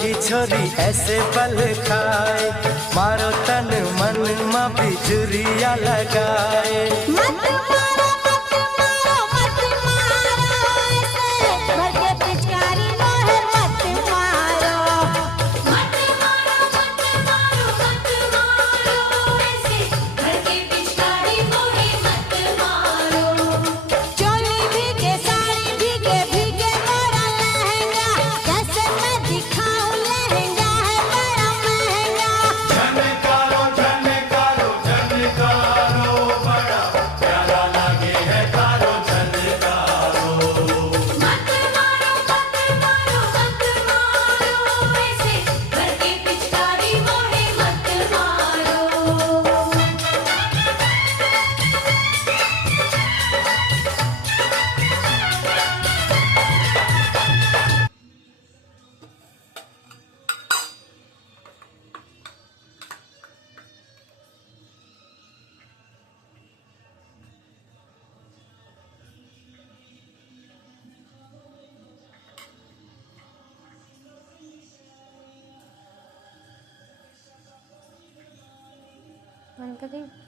की छोरी ऐसे बल खाए, मारो तन मन में बिजुरिया लगाए। मत मारो मत मारो मत मारो ऐसे भर के पिचकारी मोहे मत मारो। मत मारो मत मारो मत मारो ऐसे भर के पिचकारी मोहे मत मारो। चोली भीगे साड़ी भीगे भीगे मोरा लहंगा, कैसे मैं दिखाऊं लहंगा है बड़ा महंगा। झनकारो झनकारो झनकारो बड़ा प्यारा लगे है तारो झनकारो। मत मारो मत मारो मत मारो ऐसे भर के पिचकारी मोहे मत मारो। बंद कर दी।